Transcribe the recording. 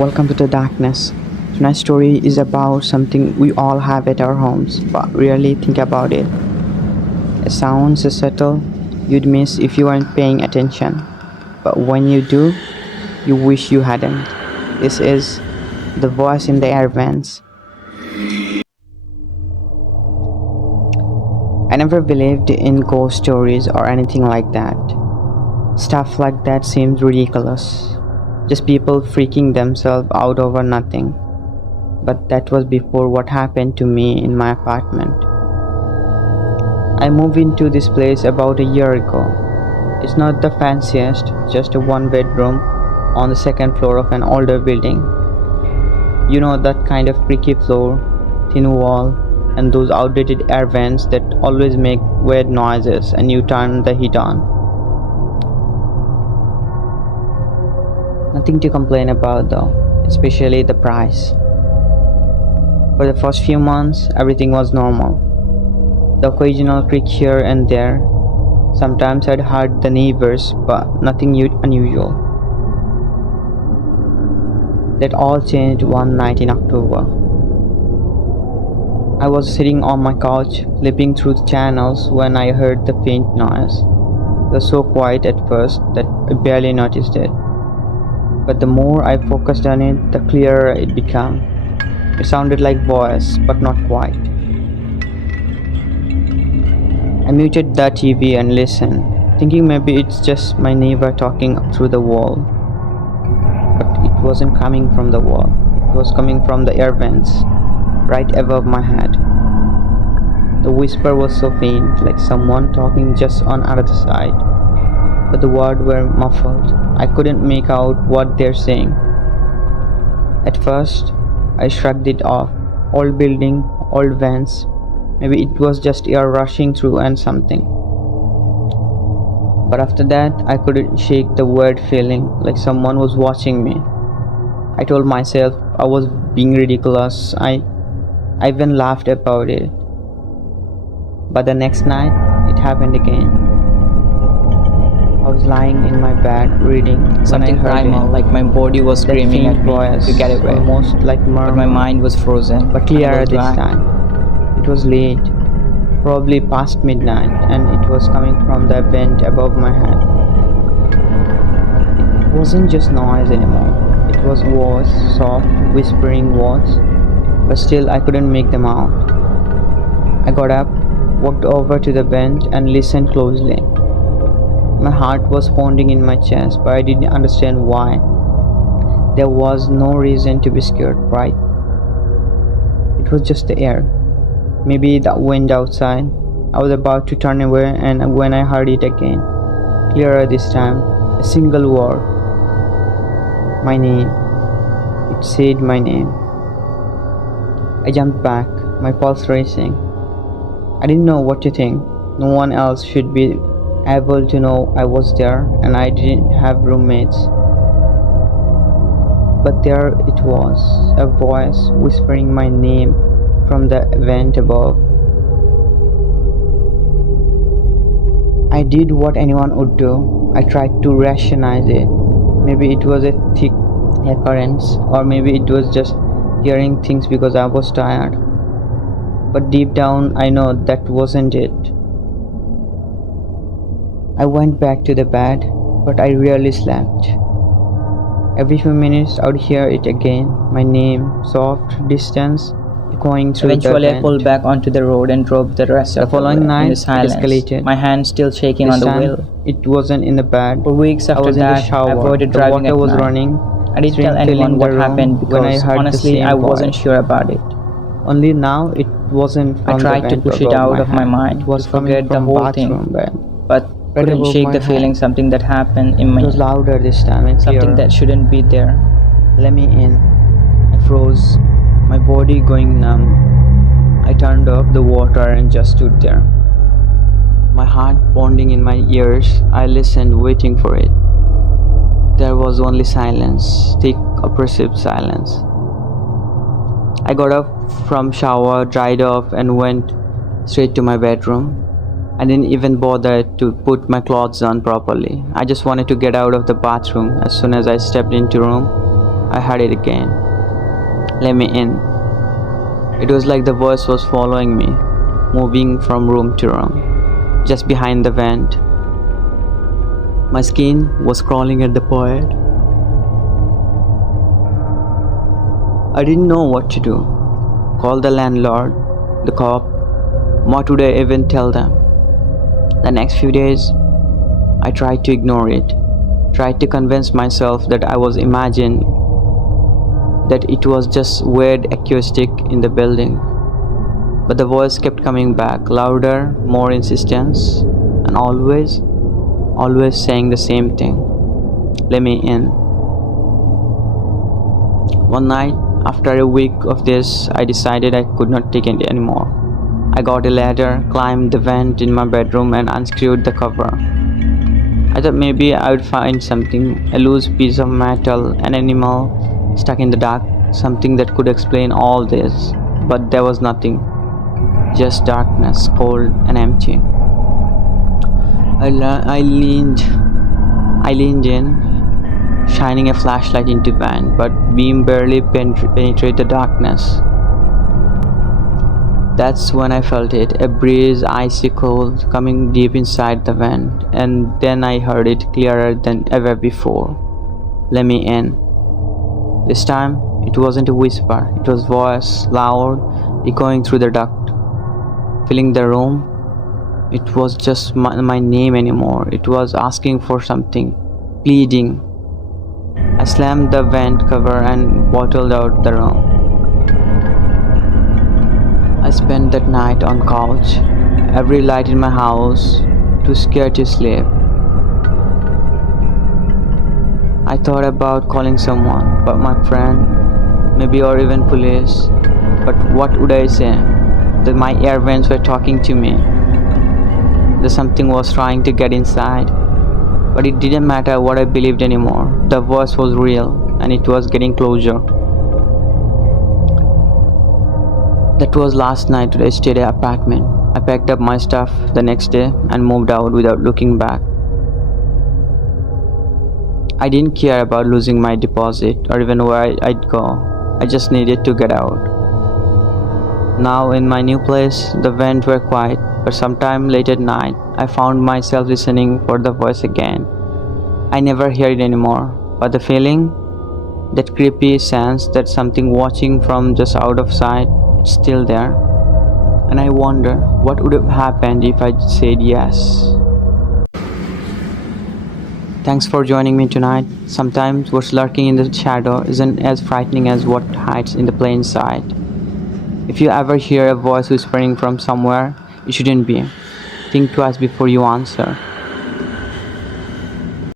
Welcome to the darkness. Tonight's story is about something we all have at our homes, but rarely think about it. A sound so subtle you'd miss if you weren't paying attention, but when you do, you wish you hadn't. This is the voice in the air vents. I never believed in ghost stories or anything like that. Stuff like that seems ridiculous. Just people freaking themselves out over nothing. But that was before what happened to me in my apartment. I moved into this place about a year ago. It's not the fanciest, just a one bedroom on the second floor of an older building. You know, that kind of creaky floor, thin wall, and those outdated air vents that always make weird noises and you turn the heat on. Nothing to complain about though, especially the price. For the first few months, everything was normal. The occasional creak here and there. Sometimes I'd heard the neighbors, but nothing unusual. That all changed one night in October. I was sitting on my couch, flipping through the channels when I heard the faint noise. It was so quiet at first that I barely noticed it. But the more I focused on it, the clearer it became. It sounded like voice, but not quite. I muted the TV and listened, thinking maybe it's just my neighbor talking through the wall. But it wasn't coming from the wall. It was coming from the air vents, right above my head. The whisper was so faint, like someone talking just on other side. But the words were muffled. I couldn't make out what they're saying. At first, I shrugged it off. Old building, old vents. Maybe it was just air rushing through and something. But after that, I couldn't shake the weird feeling, like someone was watching me. I told myself I was being ridiculous. I even laughed about it. But the next night, it happened again. I was lying in my bed reading Something when I heard primal, it. like my body was That screaming faint at me voice, to get away. almost like But my murmur, mind was frozen. but I clearer was this black. time. It was late, probably past midnight, and it was coming from the vent above my head. It wasn't just noise anymore. It was words, soft, whispering words, but still I couldn't make them out. I got up, walked over to the vent, and listened closely. My heart was pounding in my chest, but I didn't understand why. There was no reason to be scared, right? It was just the air. Maybe the wind outside. I was about to turn away, and when I heard it again, clearer this time, a single word. My name. It said my name. I jumped back, my pulse racing. I didn't know what to think. No one else should be able to know I was there, and I didn't have roommates. But there it was, a voice whispering my name from the vent above. I did what anyone would do. I tried to rationalize it. Maybe it was a thick occurrence, or maybe it was just hearing things because I was tired. But deep down, I know that wasn't it. I went back to the bed, but I rarely slept. Every few minutes I would hear it again, my name, soft, distance, echoing through Eventually, the I vent. pulled back onto the road and drove the rest The of the way following in night, the it silence, escalated. my hand still shaking This on the time, wheel. it wasn't in the bed. For weeks I after was in the that, shower. I avoided The driving water at was night. running. I didn't stream tell filling anyone the what room happened when I because heard the honestly, same I wasn't voice. sure about it. Only now it wasn't I from the tried to vent push it above out my of my head. mind It was to coming forget the from whole bathroom thing, bed, but right couldn't above shake my the feeling head. something that happened in It me, was louder this time and something clearer. that shouldn't be there. Let me in. I froze, my body going numb. I turned off the water and just stood there. My heart pounding in my ears, I listened, waiting for it. There was only silence, thick, oppressive silence. I got up from shower, dried off, and went straight to my bedroom. I didn't even bother to put my clothes on properly. I just wanted to get out of the bathroom as soon as I stepped into room. I heard it again. Let me in. It was like the voice was following me, moving from room to room, just behind the vent. My skin was crawling at the point. I didn't know what to do. Call the landlord, the cop. What would I even tell them? The next few days, I tried to ignore it, tried to convince myself that I was imagining, that it was just weird acoustic in the building. But the voice kept coming back, louder, more insistence, and always saying the same thing. Let me in. One night, after a week of this, I decided I could not take it anymore. I got a ladder, climbed the vent in my bedroom, and unscrewed the cover. I thought maybe I would find something, a loose piece of metal, an animal stuck in the dark, something that could explain all this. But there was nothing. Just darkness, cold and empty. I leaned in, shining a flashlight into the van, but beam barely penetrated the darkness. That's when I felt it, a breeze, icy cold, coming deep inside the vent, and then I heard it clearer than ever before. Let me in. This time, it wasn't a whisper, it was voice, loud, echoing through the duct, filling the room. It was just my name anymore. It was asking for something, pleading. I slammed the vent cover and bottled out the room. I spent that night on couch, every light in my house, too scared to sleep. I thought about calling someone, but my friend, maybe, or even police. But what would I say? That my air vents were talking to me. That something was trying to get inside. But it didn't matter what I believed anymore. The voice was real, and it was getting closer. That was last night at I stayed at apartment. I packed up my stuff the next day and moved out without looking back. I didn't care about losing my deposit or even where I'd go. I just needed to get out. Now in my new place, the vents were quiet, but sometime late at night, I found myself listening for the voice again. I never hear it anymore, but the feeling, that creepy sense that something watching from just out of sight, it's still there. And I wonder what would have happened if I said yes. Thanks for joining me tonight. Sometimes what's lurking in the shadow isn't as frightening as what hides in the plain sight. If you ever hear a voice whispering from somewhere, it shouldn't be. Think twice before you answer.